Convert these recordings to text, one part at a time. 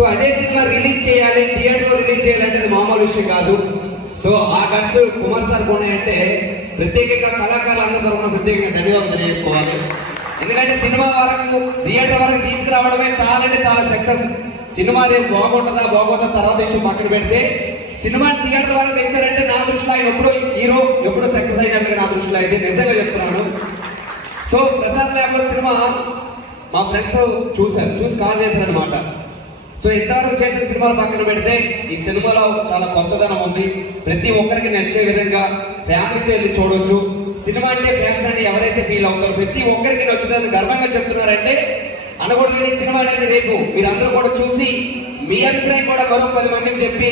So అదే cinema release చేయాలి, థియేటర్లో రిలీజ్ చేయాలంటే అది మామూలు విషయం కాదు. సో ఆ గట్స్ కుమార్ సార్ కొన్నాయంటే ప్రత్యేకంగా కళాకారులందరి తరఫున ప్రత్యేకంగా ధన్యవాదాలు తెలియజేసుకోవాలి. ఎందుకంటే సినిమా వరకు థియేటర్ వరకు తీసుకురావడమే చాలా అంటే చాలా సక్సెస్. సినిమా రేపు బాగుంటుందా బాగోదా తర్వాత విషయం పక్కన పెడితే సినిమా థియేటర్ వరకు తెచ్చారంటే నా దృష్టిలో ఆయన ఎప్పుడో హీరో ఎప్పుడో సక్సెస్ అయినట్టుగా నా దృష్టిలో అయితే నిజంగా చెప్తున్నాను. సో ప్రసాద్ ల్యాబ్లో సినిమా మా ఫ్రెండ్స్ చూసి కాల్ చేశారనమాట. సో ఇంతవరకు చేసిన సినిమాలు పక్కన పెడితే ఈ సినిమాలో చాలా కొత్తదనం ఉంది. ప్రతి ఒక్కరికి నచ్చే విధంగా ఫ్యామిలీతో వెళ్ళి చూడొచ్చు. సినిమా అంటే ఫ్యాషన్ అని ఎవరైతే ఫీల్ అవుతారో ప్రతి ఒక్కరికి నచ్చుతుందని గర్వంగా చెప్తున్నారంటే అనకూడదు. ఈ సినిమా అనేది రేపు మీరందరూ కూడా చూసి మీ అభిప్రాయం కూడా మరో 10 మందికి చెప్పి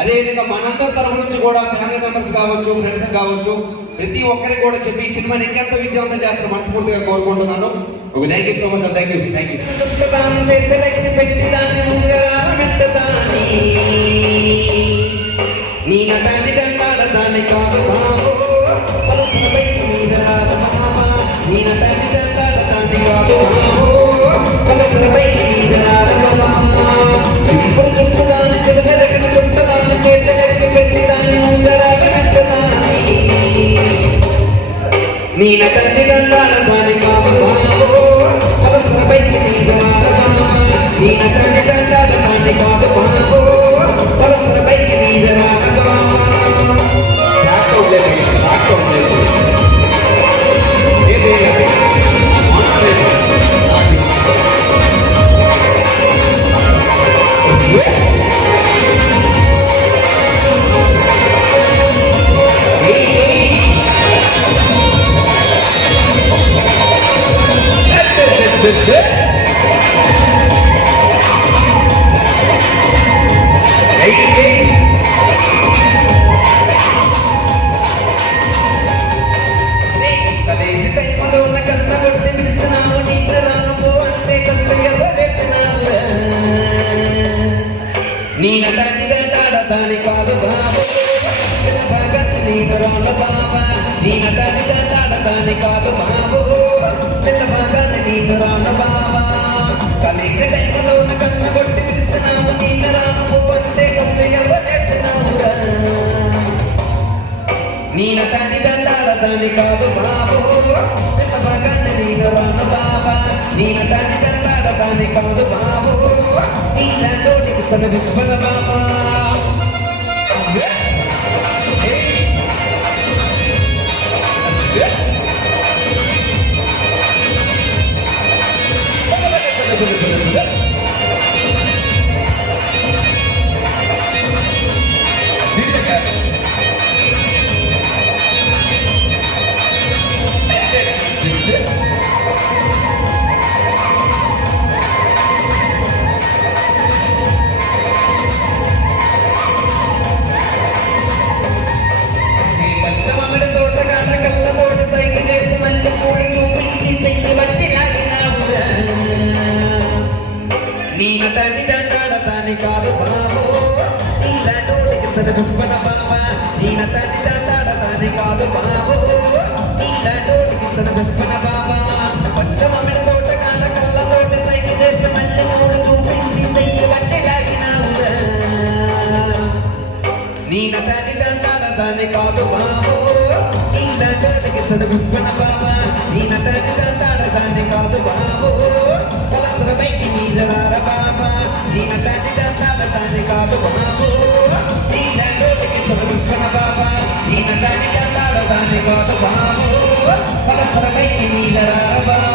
అదేవిధంగా మనందరి తరఫు నుంచి కూడా ఫ్యామిలీ మెంబర్స్ కావచ్చు, ఫ్రెండ్స్ కావచ్చు, ప్రతి ఒక్కరికి కూడా చెప్పి ఈ సినిమాని ఇంకెంత విజయవంతం చేస్తున్న మనస్ఫూర్తిగా కోరుకుంటున్నాను. ఒక thank you so much. Thank you. నీల తండ్రి గండాల దాని కాదు బాబో అవసర బయట నీల తండ్రి గండాల దాని కాదు బాబో అవసర బయట నీల తండ్రి గండాల దాని కాదు బాబు నీకు రాళ్ళ బాబా నీల తండ్రి గండాల దాని కాదు బాబు నీకు రాళ్ళ బాబా కలిగ టైంలో కన్న కొట్టి పిలుస్తున్నాము నీల రాము అంటే కొద్ది ఎవరేస్తున్నావురా నీల తండ్రి గండాల దాని కాదు బాబు నీకు రాళ్ళ బాబా నీల తండ్రి గండాల దాని కాదు బాబు నీల తోటికి సదవిస్మల బాబా నీల తండ్రి దండాల దాని కాదు బాబు నీల నోటికి సరిపన బాబా నీల తండ్రి దండాల దాని కాదు బాబు నీల నోటికి సరిపన బాబా పంచమమిడి తోట కాళ్ళ కళ్ళ తోట సైకి చేసి మళ్ళీ మూడు చూపించి చెయ్యి బట్టి లాగినావురా నీల తండ్రి దండాల దాని కాదు బాబు నీల నోటికి సరిపన బాబా నీల తండ్రి దండాల దాని కాదు బాబు బయటి నీలరార బాబా నీల తండ్రి దండాల దాని కాదు బాబు నీల నోటికి సరిపన బాబా నీల తండ్రి దండాల దాని కాదు బాబు బయటి నీలరార బాబా